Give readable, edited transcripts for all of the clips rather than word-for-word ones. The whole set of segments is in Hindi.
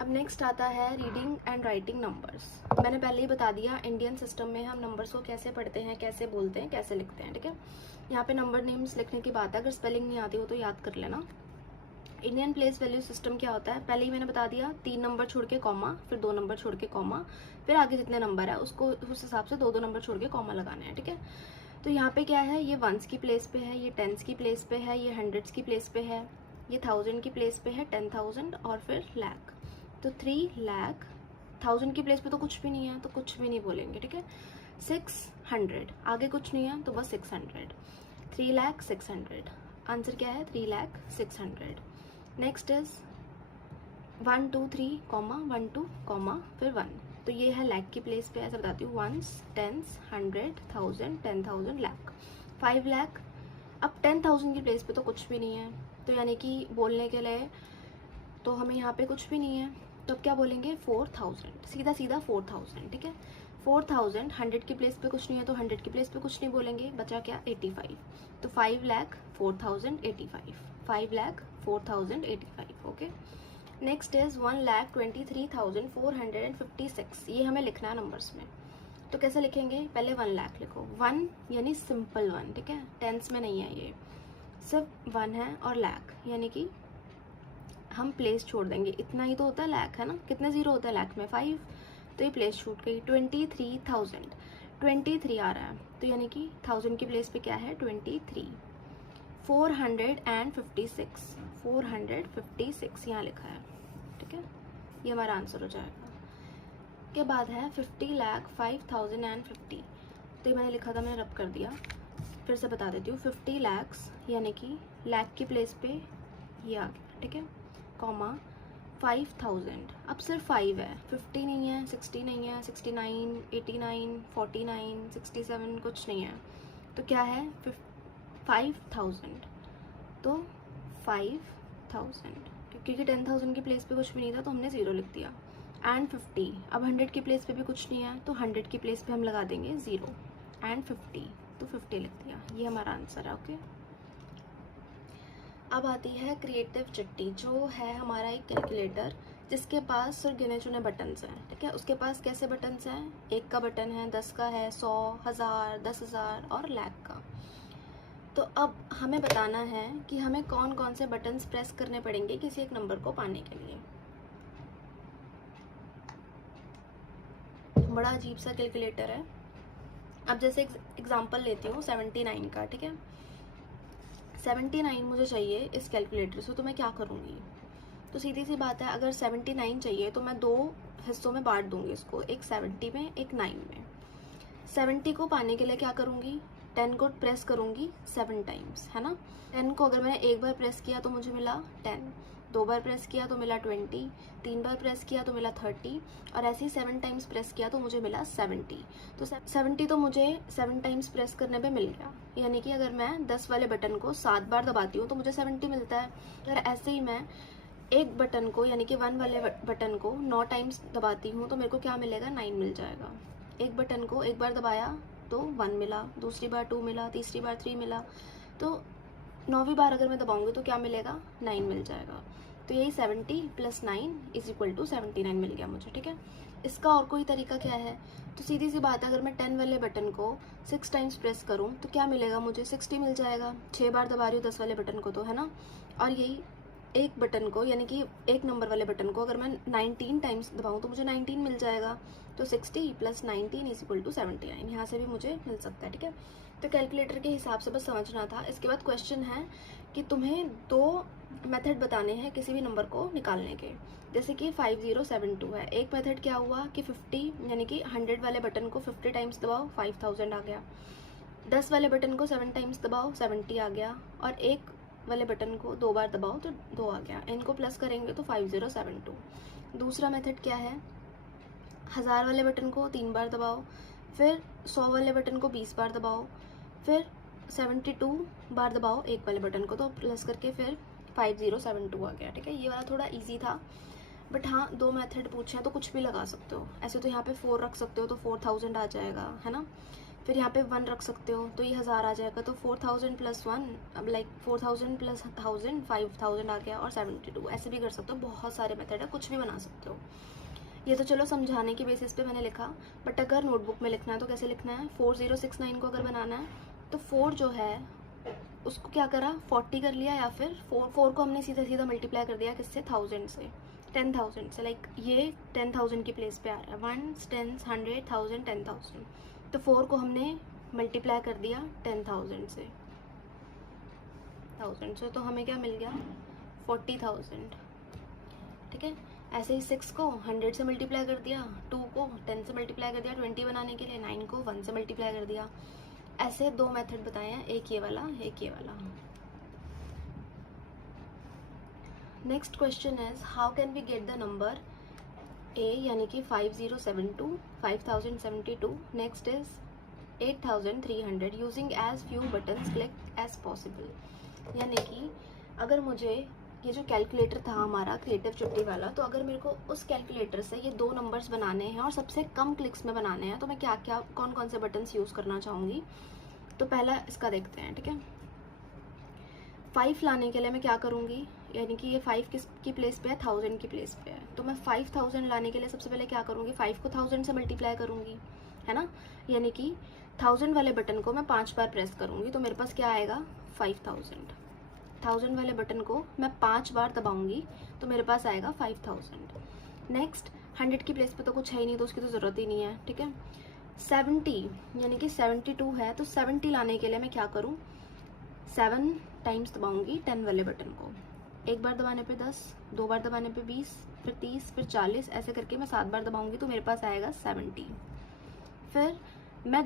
अब नेक्स्ट आता है रीडिंग एंड राइटिंग नंबर्स। मैंने पहले ही बता दिया इंडियन सिस्टम में हम नंबर्स को कैसे पढ़ते हैं, कैसे बोलते हैं, कैसे लिखते हैं, ठीक है। यहाँ पे नंबर नेम्स लिखने की बात है, अगर स्पेलिंग नहीं आती हो तो याद कर लेना। इंडियन प्लेस वैल्यू सिस्टम क्या होता है, पहले ही मैंने बता दिया, 3 नंबर छोड़ के कॉमा, फिर 2 नंबर छोड़ के कॉमा, फिर आगे जितने नंबर है उसको उस हिसाब से 2 नंबर छोड़ के कॉमा लगाना है, ठीक है। तो यहाँ पे क्या है, ये वंस की प्लेस पे है, ये टेंस की प्लेस पे है, ये हंड्रेड्स की प्लेस पे है, ये 1000 की प्लेस पे है, 10,000 और फिर लाख। तो 3 लाख, 1000 की प्लेस पे तो कुछ भी नहीं है तो कुछ भी नहीं बोलेंगे, ठीक है। 600, आगे कुछ नहीं है तो बस 600, 3 लाख 600, आंसर क्या है 3 lakh 600। Next is 1 2 3 comma 1 2 comma फिर 1, तो ये है लाख की प्लेस पे, ऐसा बताती हूँ, वंस, टेंस, 100, 1000, 10,000, लाख, 5 लाख। अब 10,000 की प्लेस पे तो कुछ भी नहीं है, तो यानी कि बोलने के लिए तो हमें यहाँ पे कुछ भी नहीं है, तो अब क्या बोलेंगे 4000, सीधा सीधा 4000, ठीक है। 4000, 100 की प्लेस पे कुछ नहीं है तो 100 की प्लेस पे कुछ नहीं बोलेंगे, बचा क्या 85, तो 5 lakh 4085, 5 lakh 4085, okay. Next is 1,23,456, ये हमें लिखना है नंबर्स में, तो कैसे लिखेंगे, पहले 1 लाख लिखो, 1 यानी सिंपल 1, ठीक है, टेंस में नहीं है, ये सिर्फ 1 है, और लाख यानी कि हम प्लेस छोड़ देंगे, इतना ही तो होता है लाख, है ना, कितने जीरो होता है लाख में 5, तो ये प्लेस छूट गई। 23,000, 23 आ रहा है, तो यानी कि 1000 की प्लेस पे क्या है 23। 456, 456 यहाँ लिखा है, ठीक है, ये हमारा आंसर हो जाएगा। के बाद है 50,05,050, तो ये मैंने लिखा था, मैंने रब कर दिया, फिर से बता देती हूँ, 50 lakhs यानी कि लाख की प्लेस पे ये आ गया, ठीक है, कॉमा 5000, अब सिर्फ 5 है, 50 नहीं है, 60 नहीं है, 69, 89, 49, 67 कुछ नहीं है, तो क्या है 5000, तो 5000, क्योंकि 10,000 की प्लेस पे कुछ भी नहीं था तो हमने 0 लिख दिया, एंड 50, अब 100 की प्लेस पे भी कुछ नहीं है तो 100 की प्लेस पे हम लगा देंगे 0, एंड 50, तो 50 लिख दिया, ये हमारा आंसर है, ओके। अब आती है क्रिएटिव चिट्ठी, जो है हमारा एक कैलकुलेटर जिसके पास सिर्फ गिने चुने बटन्स हैं, ठीक है। उसके पास कैसे बटन्स हैं, 1 का बटन है, 10 का है, 100, 1000, 10,000 और लाख का। तो अब हमें बताना है कि हमें कौन कौन से बटन्स प्रेस करने पड़ेंगे किसी एक नंबर को पाने के लिए। बड़ा अजीब सा कैलकुलेटर है। अब जैसे एग्जांपल लेती हूँ 79 का, ठीक है, 79 मुझे चाहिए इस कैलकुलेटर से, तो मैं क्या करूँगी, तो सीधी सी बात है, अगर 79 चाहिए तो मैं 2 हिस्सों में बांट दूंगी इसको, एक 70 में, एक 9 में। 70 को पाने के लिए क्या करूँगी, 10 को प्रेस करूँगी 7 टाइम्स, है ना। 10 को अगर मैंने एक बार प्रेस किया तो मुझे मिला 10, 2 बार प्रेस किया तो मिला 20, 3 बार प्रेस किया तो मिला 30, और ऐसे ही 7 टाइम्स प्रेस किया तो मुझे मिला 70। तो 70 तो मुझे 7 टाइम्स प्रेस करने पे मिल गया, यानी कि अगर मैं 10 वाले बटन को 7 बार दबाती हूँ तो मुझे 70 मिलता है। अगर ऐसे ही मैं एक बटन को यानी कि 1 वाले बटन को 9 टाइम्स दबाती हूँ तो मेरे को क्या मिलेगा, 9 मिल जाएगा। एक बटन को एक बार दबाया तो 1 मिला, दूसरी बार 2 मिला, तीसरी बार 3 मिला, तो 9वीं बार अगर मैं दबाऊंगी तो क्या मिलेगा, 9 मिल जाएगा। तो यही 70 + 9 = 79 मिल गया मुझे, ठीक है। इसका और कोई तरीका क्या है, तो सीधी सी बात है, अगर मैं 10 वाले बटन को 6 टाइम्स प्रेस करूँ तो क्या मिलेगा मुझे, 60 मिल जाएगा। 6 बार दबा रही हूँ 10 वाले बटन को तो, है ना। और यही एक बटन को यानी कि एक नंबर वाले बटन को अगर मैं 19 टाइम्स दबाऊँ तो मुझे 19 मिल जाएगा। तो 60 + 19 = 79, यहाँ से भी मुझे मिल सकता है, ठीक है। तो कैलकुलेटर के हिसाब से बस समझना था। इसके बाद क्वेश्चन है कि तुम्हें 2 मेथड बताने हैं किसी भी नंबर को निकालने के। जैसे कि 5072 है, एक मेथड क्या हुआ कि 50 यानी कि 100 वाले बटन को 50 टाइम्स दबाओ 5000 आ गया, 10 वाले बटन को 7 टाइम्स दबाओ 70 आ गया, और एक वाले बटन को 2 बार दबाओ तो 2 आ गया। इनको प्लस करेंगे तो 5072। दूसरा मेथड क्या है, 1000 वाले बटन को 3 बार दबाओ, फिर 100 वाले बटन को 20 बार दबाओ, फिर 72 बार दबाओ एक वाले बटन को, तो प्लस करके फिर 5072 आ गया, ठीक है। ये वाला थोड़ा इजी था, बट हाँ 2 मेथड पूछे हैं तो कुछ भी लगा सकते हो। ऐसे तो यहाँ पे 4 रख सकते हो तो 4000 आ जाएगा, है ना। फिर यहाँ पे 1 रख सकते हो तो ये 1000 आ जाएगा। तो 4000 प्लस 1, अब लाइक 4000 प्लस 1000 5000 आ गया, और 72। ऐसे भी कर सकते हो, बहुत सारे मेथड है, कुछ भी बना सकते हो। ये तो चलो समझाने के बेसिस पे मैंने लिखा, बट अगर नोटबुक में लिखना है तो कैसे लिखना है। 4069 को अगर बनाना है तो 4 जो है उसको क्या करा, 40 कर लिया, या फिर 4 को हमने सीधा सीधा मल्टीप्लाई कर दिया किससे, 1000 से, 10,000 से। लाइक ये 10,000 की प्लेस पे आ रहा है, 1 10 100 1000 10,000। तो 4 को हमने मल्टीप्लाई कर दिया 10,000 से, 1000 से, तो हमें क्या मिल गया, 40,000। ठीक है। ऐसे ही 6 को 100 से मल्टीप्लाई कर दिया, 2 को 10 से मल्टीप्लाई कर दिया 20 बनाने के लिए, 9 को 1 से मल्टीप्लाई कर दिया। ऐसे 2 मेथड बताए हैं, एक ये वाला, एक ये वाला। Next question is how can we get the number A, यानी कि 5072 5072। Next is 8300 using as few buttons click as possible. यानी कि अगर मुझे ये जो कैलकुलेटर था हमारा क्रिएटिव चिट्ठी वाला, तो अगर मेरे को उस कैलकुलेटर से ये 2 नंबर्स बनाने हैं और सबसे कम क्लिक्स में बनाने हैं, तो मैं क्या क्या कौन कौन से बटन्स यूज़ करना चाहूँगी। तो पहला इसका देखते हैं। ठीक है, 5 लाने के लिए मैं क्या करूँगी, यानी कि ये 5 किसकी प्लेस पे है, 1000 की प्लेस पे है। तो मैं 5000 लाने के लिए सबसे पहले क्या करूँगी, 5 को 1000 से मल्टीप्लाई करूँगी, है ना। यानी कि 1000 वाले बटन को मैं 5 बार प्रेस करूँगी तो मेरे पास क्या आएगा, 5000। 1000 वाले बटन को मैं 5 बार दबाऊंगी तो मेरे पास आएगा 5000। नेक्स्ट 100 की प्लेस पे तो कुछ है ही नहीं, तो उसकी तो ज़रूरत ही नहीं है। ठीक है, 70 यानी कि 72 है, तो 70 लाने के लिए मैं क्या करूँ, 7 टाइम्स दबाऊंगी 10 वाले बटन को। एक बार दबाने पे 10, 2 बार दबाने पे 20, फिर 30, फिर 40, ऐसे करके मैं 7 बार दबाऊंगी तो मेरे पास आएगा 70। फिर मैं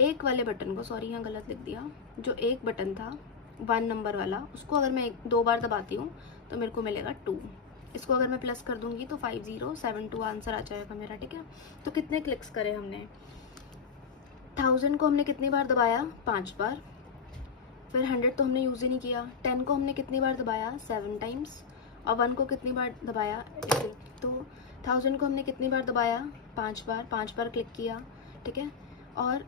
एक वाले बटन को, सॉरी यहाँ गलत लिख दिया, जो एक बटन था 1 नंबर वाला, उसको अगर मैं 2 बार दबाती हूँ तो मेरे को मिलेगा 2। इसको अगर मैं प्लस कर दूंगी तो 5072 आंसर आ जाएगा मेरा। ठीक है, तो कितने क्लिक्स करे हमने, 1000 को हमने कितनी बार दबाया, 5 बार। फिर 100 तो हमने यूज़ ही नहीं किया। 10 को हमने कितनी बार दबाया, 7 टाइम्स। और 1 को कितनी बार दबाया, तो 1000 को हमने कितनी बार दबाया, 5 बार, 5 बार क्लिक किया। ठीक है, और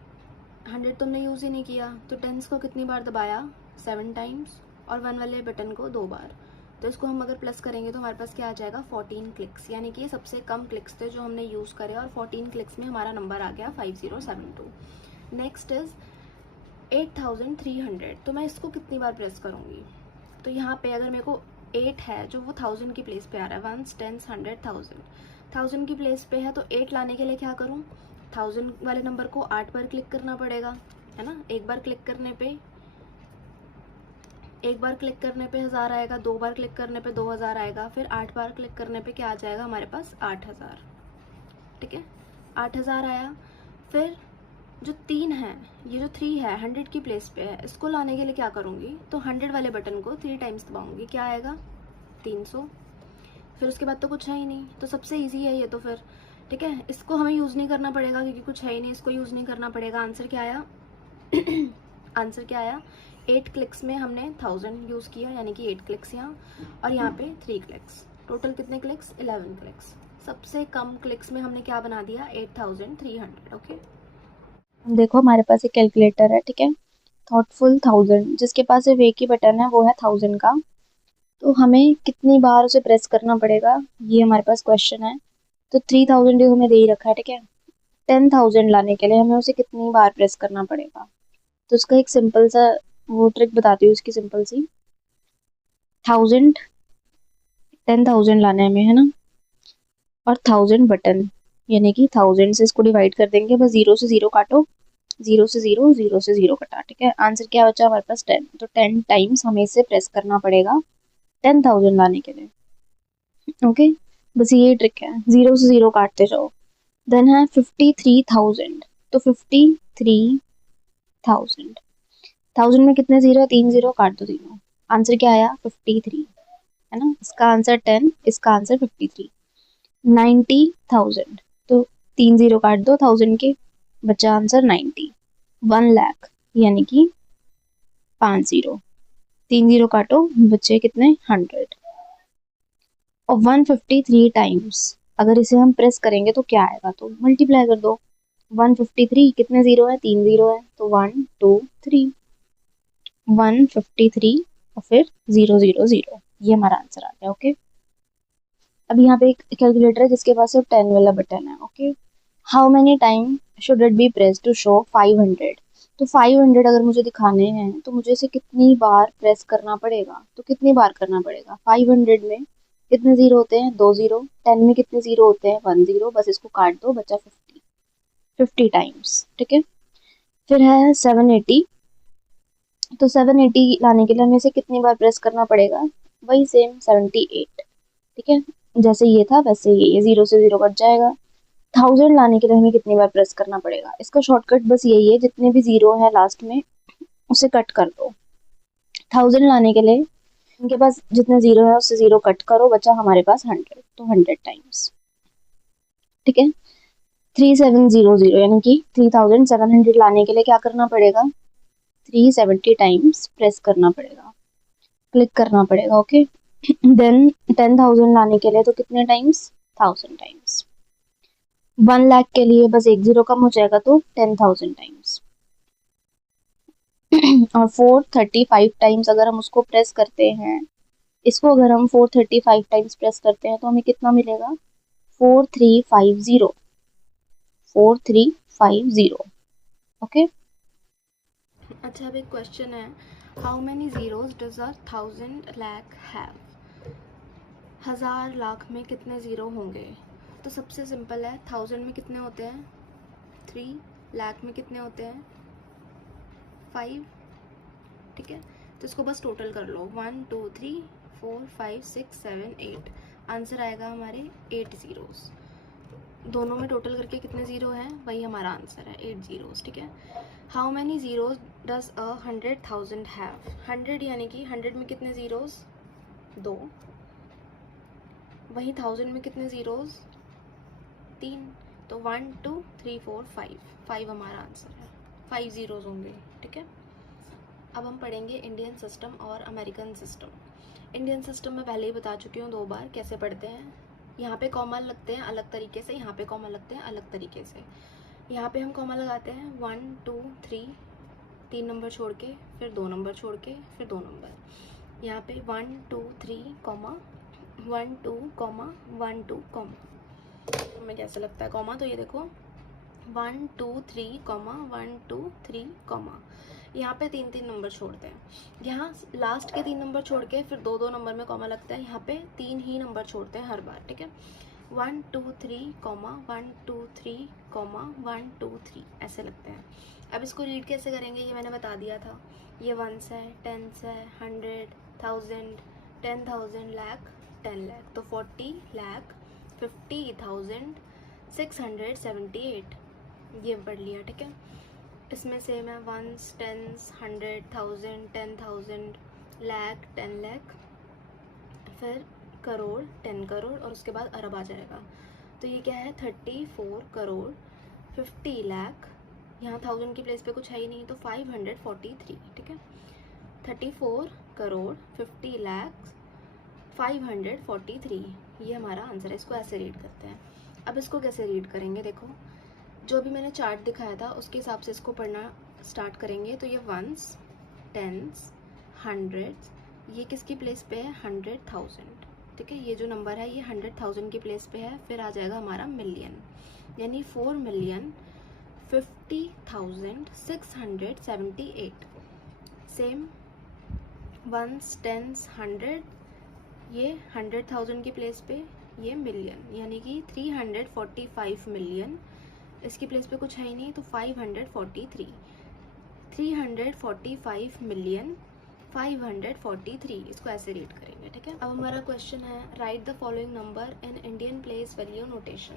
100 तो हमने यूज़ ही नहीं किया, तो 10 को कितनी बार दबाया, 7 टाइम्स, और 1 वाले बटन को 2 बार। तो इसको हम अगर प्लस करेंगे तो हमारे पास क्या आ जाएगा, 14 क्लिक्स। यानी कि ये सबसे कम क्लिक्स थे जो हमने यूज़ करे, और 14 क्लिक्स में हमारा नंबर आ गया 5072। Next is 8300। तो मैं इसको कितनी बार प्रेस करूँगी, तो यहाँ पे अगर मेरे को 8 है जो वो 1000 की प्लेस पे आ रहा है, 1 10 100 1000, 1000 की प्लेस पे है, तो 8 लाने के लिए क्या करूँ, 1000 वाले नंबर को 8 बार क्लिक करना पड़ेगा, है ना। एक बार क्लिक करने पे 1000 आएगा, 2 बार क्लिक करने पे 2000 आएगा, फिर 8 बार क्लिक करने पे क्या आ जाएगा हमारे पास, 8000। ठीक है, 8000 आया। फिर जो 3 है, ये जो 3 है 100 की प्लेस पे है, इसको लाने के लिए क्या करूँगी, तो 100 वाले बटन को 3 टाइम्स दबाऊंगी, क्या आएगा, 300। फिर उसके बाद तो कुछ है ही नहीं, तो सबसे ईजी है ये तो फिर। ठीक है, इसको हमें यूज़ नहीं करना पड़ेगा क्योंकि कुछ है ही नहीं, इसको यूज़ नहीं करना पड़ेगा। आंसर क्या आया आंसर क्या आया, 8 क्लिक्स में हमने 1000 यूज़ किया, यानी कि 8 क्लिक्स यहाँ, और यहाँ पे 3 क्लिक्स, टोटल कितने क्लिक्स, 11 क्लिक्स। सबसे कम क्लिक्स में हमने क्या बना दिया, 8300। ओके, देखो हमारे पास एक कैलकुलेटर है, ठीक है, थॉटफुल 1000, जिसके पास सिर्फ एक ही बटन है वो है 1000 का। तो हमें कितनी बार उसे प्रेस करना पड़ेगा, ये हमारे पास क्वेश्चन है। तो 3000 जो हमें दे ही रखा है, ठीक है, 10,000 लाने के लिए हमें उसे कितनी बार प्रेस करना पड़ेगा। तो उसका एक सिंपल सा वो ट्रिक बताती हूँ, उसकी सिंपल सी। 1000 10,000 लाने हमें, है ना, और 1000 बटन, यानी कि 1000 से इसको डिवाइड कर देंगे, बस 0 से 0 काटो, 0 से 0 0 से 0 कटा। ठीक है, आंसर क्या बचा हमारे पास, 10। तो 10 टाइम्स हमें इसे प्रेस करना पड़ेगा 10,000 लाने के लिए। ओके, बस ये ट्रिक है, 0 से 0 काटते जाओ। देन है 53,000। तो 53,000, 1000 में कितने जीरो, 3 जीरो, काट दो तीनों। आंसर क्या आया, 53, है ना। इसका आंसर 10, इसका आंसर 53। 90,000, तो 3 जीरो काट दो 1000 के, बचा आंसर 90। 1 लाख, यानी कि 5 जीरो, 3 जीरो काटो, बचे कितने, 100। और 153 टाइम्स अगर इसे हम प्रेस करेंगे तो क्या आएगा, तो मल्टीप्लाई कर दो। 153 कितने ज़ीरो है, 3 ज़ीरो है, तो 1 2 3 153 और फिर 000, ये हमारा आंसर आ गया। ओके, अब यहाँ पे एक कैलकुलेटर है जिसके पास सिर्फ 10 वाला बटन है। Okay, how many time should it be press to show 500? तो 500 अगर मुझे दिखाने हैं तो मुझे इसे कितनी बार प्रेस करना पड़ेगा, तो कितनी बार करना पड़ेगा। 500 में कितने जीरो होते हैं, 2 जीरो। 10 में कितने जीरो होते हैं, 1 जीरो। बस इसको काट दो, बचा 50 टाइम्स। ठीक है, फिर है 780। तो 780 लाने के लिए हमें इसे कितनी बार प्रेस करना पड़ेगा, वही सेम 78। ठीक है, जैसे ये था वैसे ये जीरो से जीरो कट जाएगा। 1000 लाने के लिए हमें कितनी बार प्रेस करना पड़ेगा, इसका शॉर्टकट बस यही है, जितने भी जीरो है लास्ट में उसे कट कर दो। 1000 लाने के लिए उनके पास जितने जीरो है उससे जीरो कट करो, बचा हमारे पास 100, तो 100 टाइम्स। ठीक है, 3700 यानी कि 3700 लाने के लिए क्या करना पड़ेगा, 370 टाइम्स प्रेस करना पड़ेगा, क्लिक करना पड़ेगा। ओके, देन 10,000 लाने के लिए तो कितने टाइम्स, 1000 टाइम्स। 1 लाख के लिए बस एक जीरो कम हो जाएगा, तो 10,000 टाइम्स। और 435 टाइम्स अगर हम उसको प्रेस करते हैं, इसको अगर हम 435 टाइम्स प्रेस करते हैं तो हमें कितना मिलेगा, 4350। 4350। ओके, अच्छा, अब एक क्वेश्चन है, how many zeros does a 1000 lakh have? 1000 lakh में कितने ज़ीरो होंगे? तो सबसे सिंपल है, 1000 में कितने होते हैं, 3, लाख में कितने होते हैं, 5। ठीक है, तो इसको बस टोटल कर लो, 1 2 3 4 5 6 7 8। आंसर आएगा हमारे 8 ज़ीरोज़। दोनों में टोटल करके कितने ज़ीरो हैं, वही हमारा आंसर है, 8 ज़ीरोज़। ठीक है, how many zeros does a 100,000 have? 100 यानी कि 100 में कितने ज़ीरोज़, 2। वही 1000 में कितने ज़ीरोज़, 3। तो 1 2 3 4 5 हमारा आंसर है, 5 ज़ीरोज़ होंगे। ठीक है, अब हम पढ़ेंगे इंडियन सिस्टम और अमेरिकन सिस्टम। इंडियन सिस्टम में पहले ही बता चुकी हूँ 2 बार कैसे पढ़ते हैं। यहाँ पे कॉमा लगते हैं अलग तरीके से, यहाँ पे कॉमा लगते हैं अलग तरीके से। यहाँ पे हम कॉमा लगाते हैं 1 2 3, 3 नंबर छोड़ के, फिर 2 नंबर छोड़ के, फिर 2 नंबर। यहाँ पे 1 2 3 कॉमा 1 2 कॉमा 1 2 कॉमा। हमें कैसे लगता है कॉमा, तो ये देखो 1 2 3 कॉमा 1 2 3 कॉमा। यहाँ पे 3 नंबर छोड़ते हैं, यहाँ लास्ट के 3 नंबर छोड़ के फिर 2 नंबर में कॉमा लगता है, यहाँ पे 3 ही नंबर छोड़ते हैं हर बार। ठीक है, 1 2 3 कॉमा 1 2 3 कॉमा 1 2 3 ऐसे लगते हैं। अब इसको रीड कैसे करेंगे ये मैंने बता दिया था। ये 1s है, 10s है, 100, 1000, 10,000, लाख, 10 लाख, तो 40 लाख 50,678 ये पढ़ लिया। ठीक है, इसमें सेम है 1s, 10s, 100, 1000, 10,000, लाख, 10 लाख, फिर करोड़, 10 करोड़, और उसके बाद अरब आ जाएगा। तो ये क्या है, 34 करोड़ 50 लाख, यहाँ 1000 की प्लेस पे कुछ है ही नहीं, तो 543। ठीक है, 34 करोड़ 50 लाख 543, ये हमारा आंसर है। इसको ऐसे रीड करते हैं। अब इसको कैसे रीड करेंगे, देखो जो भी मैंने चार्ट दिखाया था उसके हिसाब से इसको पढ़ना स्टार्ट करेंगे। तो ये 1s, 10s, 100s, ये किसकी प्लेस पे है, 100,000। ठीक है, ये जो नंबर है ये 100,000 की प्लेस पे है। फिर आ जाएगा हमारा मिलियन, यानी 4,50,678। सेम 1s, 10s, 100, ये 100,000 की प्लेस पे ये मिलियन, यानी कि 345 मिलियन। इसकी प्लेस पे कुछ है ही नहीं, तो 543, 345 मिलियन 543, इसको ऐसे रीड करेंगे। ठीक है, अब हमारा क्वेश्चन है, right the following number in Indian place value notation.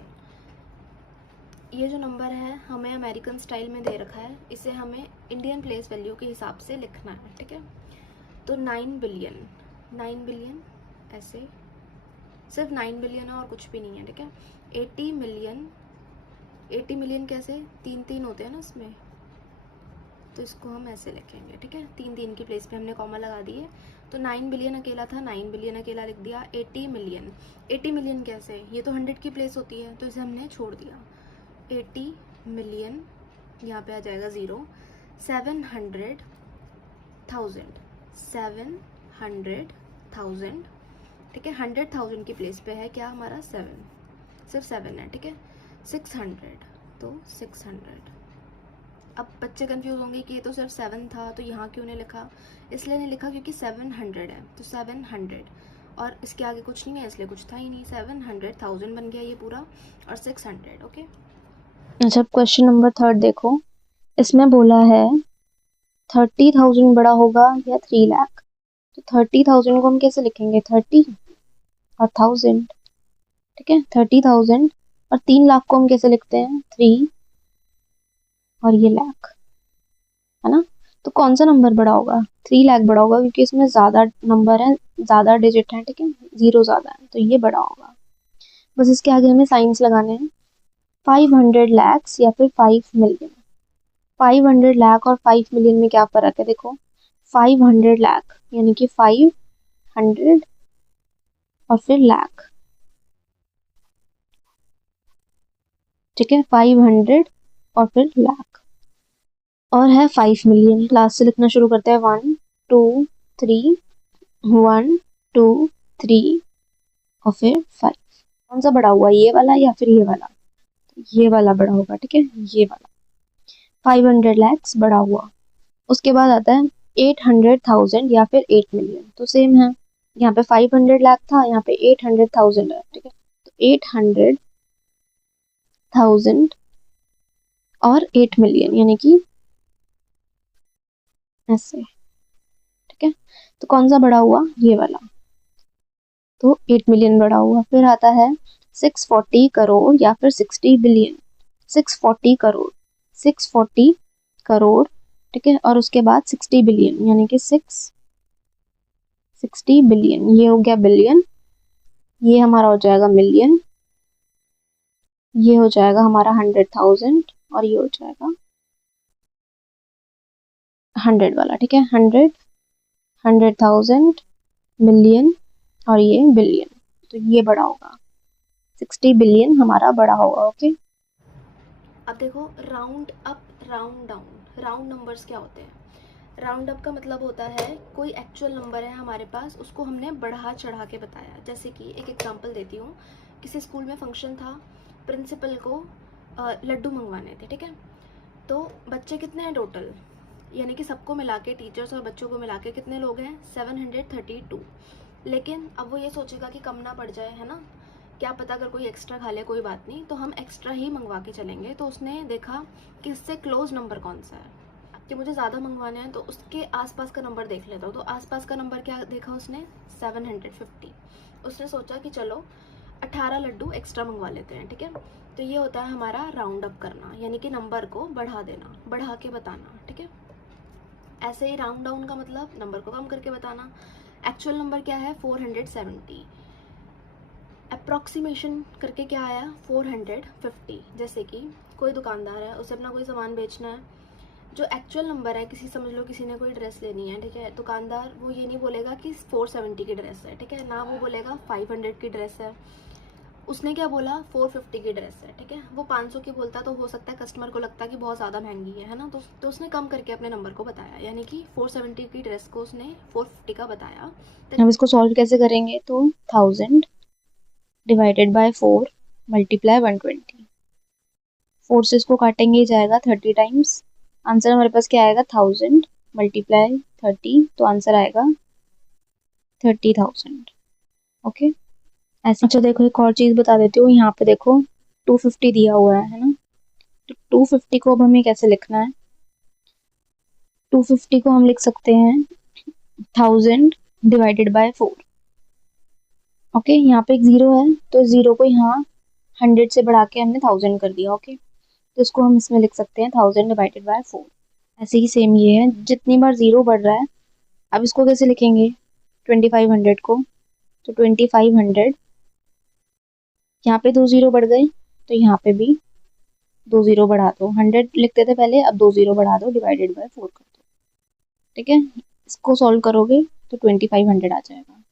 ये जो नंबर है हमें अमेरिकन स्टाइल में दे रखा है, इसे हमें इंडियन प्लेस वैल्यू के हिसाब से लिखना है। ठीक है, तो 9 बिलियन, 9 बिलियन ऐसे, सिर्फ 9 बिलियन है और कुछ भी नहीं है। ठीक है, 80 मिलियन, 80 मिलियन कैसे, 3 होते हैं ना इसमें, तो इसको हम ऐसे लिखेंगे। ठीक है, 3 की प्लेस पे हमने कॉमा लगा दिए। तो 9 बिलियन अकेला था, 9 बिलियन अकेला लिख दिया। 80 मिलियन, 80 मिलियन कैसे, ये तो 100 की प्लेस होती है, तो इसे हमने छोड़ दिया। 80 मिलियन, यहाँ पे आ जाएगा 0, 700,000, 700,000, ठीक है। 100,000 की प्लेस पे है क्या हमारा 7, सिर्फ 7 है, ठीक है। 600, तो 600। अब बच्चे कंफ्यूज होंगे कि ये तो सिर्फ 7 था तो यहाँ क्यों नहीं लिखा, इसलिए नहीं लिखा क्योंकि 700 है, तो 700 और इसके आगे कुछ नहीं है इसलिए कुछ था ही नहीं। 700,000 बन गया ये पूरा, और 600, ओके। अच्छा, क्वेश्चन नंबर 3 देखो, इसमें बोला है 30,000 बड़ा होगा या 3 लाख। तो 30,000 को हम कैसे लिखेंगे, 30 और 1000, ठीक है। 30,000 और 3 लाख को हम कैसे लिखते हैं, 3 और ये लाख, है ना। तो कौन सा नंबर बड़ा होगा, 3 लाख बड़ा होगा क्योंकि इसमें ज्यादा नंबर है, ज्यादा डिजिट है, ठीक है, 0 ज्यादा है, तो ये बड़ा होगा। बस इसके आगे हमें साइंस लगाने हैं, 500 lakhs या फिर 5 मिलियन। 500 लाख और 5 मिलियन में क्या फर्क है, देखो 500 लाख यानी कि 500 और फिर लाख, ठीक है, 500 और फिर लाख, और है 5 मिलियन। लास्ट से लिखना शुरू करते हैं, 1 2 3, 1 2 3 और फिर 5। कौन सा बड़ा हुआ, ये वाला या फिर ये वाला, ये वाला बड़ा होगा, ठीक है, ये वाला 500 lakhs बड़ा हुआ। उसके बाद आता है 800,000 या फिर 8 मिलियन, तो सेम है, यहाँ पे 500 लाख था, यहाँ पे 800,000 है, ठीक है। तो 800,000 और 8 मिलियन यानी कि ऐसे, ठीक है। तो कौन सा बड़ा हुआ, ये वाला, तो 8 मिलियन बड़ा हुआ। फिर आता है 640 करोड़ या फिर 60 बिलियन। 640 करोड़, 640 करोड़, ठीक है, और उसके बाद 60 बिलियन यानी कि 60 बिलियन, ये हो गया बिलियन, ये हमारा हो जाएगा मिलियन, ये हो जाएगा हमारा 100,000 और ये हो जाएगा 100 वाला, ठीक है। 100, 100,000, मिलियन और ये बिलियन, तो ये बड़ा होगा, 60 बिलियन हमारा बड़ा होगा, ओके। अब देखो, round up round down, round numbers क्या होते हैं। राउंड अप का मतलब होता है कोई एक्चुअल नंबर है हमारे पास, उसको हमने बढ़ा चढ़ा के बताया। जैसे कि एक एग्जांपल देती हूँ, किसी स्कूल में फंक्शन था, प्रिंसिपल को लड्डू मंगवाने थे, ठीक है। तो बच्चे कितने हैं टोटल, यानी कि सबको मिला के, टीचर्स और बच्चों को मिला के कितने लोग हैं, 732। लेकिन अब वो ये सोचेगा कि कम ना पड़ जाए, है ना, क्या पता अगर कोई एक्स्ट्रा खा ले, कोई बात नहीं, तो हम एक्स्ट्रा ही मंगवा के चलेंगे। तो उसने देखा कि इससे क्लोज नंबर कौन सा है, कि मुझे ज़्यादा मंगवाने हैं, तो उसके आसपास का नंबर देख लेता हूँ। तो आसपास का नंबर क्या देखा उसने, 750। उसने सोचा कि चलो 18 लड्डू एक्स्ट्रा मंगवा लेते हैं, ठीक है। तो ये होता है हमारा राउंड अप करना, यानी कि नंबर को बढ़ा देना, बढ़ा के बताना, ठीक है। ऐसे ही राउंड डाउन का मतलब नंबर को कम करके बताना। एक्चुअल नंबर क्या है, 470। अप्रॉक्सीमेशन करके क्या आया, 450। जैसे कि कोई दुकानदार है, उसे अपना कोई सामान बेचना है, जो एक्चुअल नंबर है, किसी समझ लो किसी ने कोई ड्रेस लेनी है, ठीक है, दुकानदार वो ये नहीं बोलेगा कि 470 की ड्रेस है, ठीक है, ना वो बोलेगा 500 की ड्रेस है, उसने क्या बोला, 450 की ड्रेस है, ठीक है। वो 500 की बोलता तो हो सकता है कस्टमर को लगता कि बहुत ज़्यादा महंगी है ना, तो उसने कम करके अपने नंबर को बताया, यानी कि 470 की ड्रेस को उसने 450 का बताया। हम इसको सॉल्व कैसे करेंगे, तो 1000 डिवाइडेड बाय 4 मल्टीप्लाई 120, 4 से इसको काटेंगे ही जाएगा 30 टाइम्स, आंसर हमारे पास क्या आएगा, 1000 मल्टीप्लाई 30, तो आंसर आएगा 30,000, ओके। ऐसे, अच्छा देखो एक और चीज बता देती हूँ, यहाँ पे देखो 250 दिया हुआ है ना, तो 250 को अब हमें कैसे लिखना है, 250 को हम लिख सकते हैं 1000 डिवाइडेड बाय 4, ओके। यहाँ पे एक 0 है, तो 0 को यहाँ 100 से बढ़ा के हमने 1000 कर दिया, ओके। तो इसको हम इसमें लिख सकते हैं 1000 डिवाइडेड बाय 4। ऐसे ही सेम ये है, जितनी बार 0 बढ़ रहा है, अब इसको कैसे लिखेंगे, 2500 को, तो 2500, यहाँ पे 2 0 बढ़ गए, तो यहाँ पे भी 2 0 बढ़ा दो, 100 लिखते थे पहले, अब 2 0 बढ़ा दो, डिवाइडेड बाय 4 कर दो, ठीक है। इसको सॉल्व करोगे तो 2500 आ जाएगा।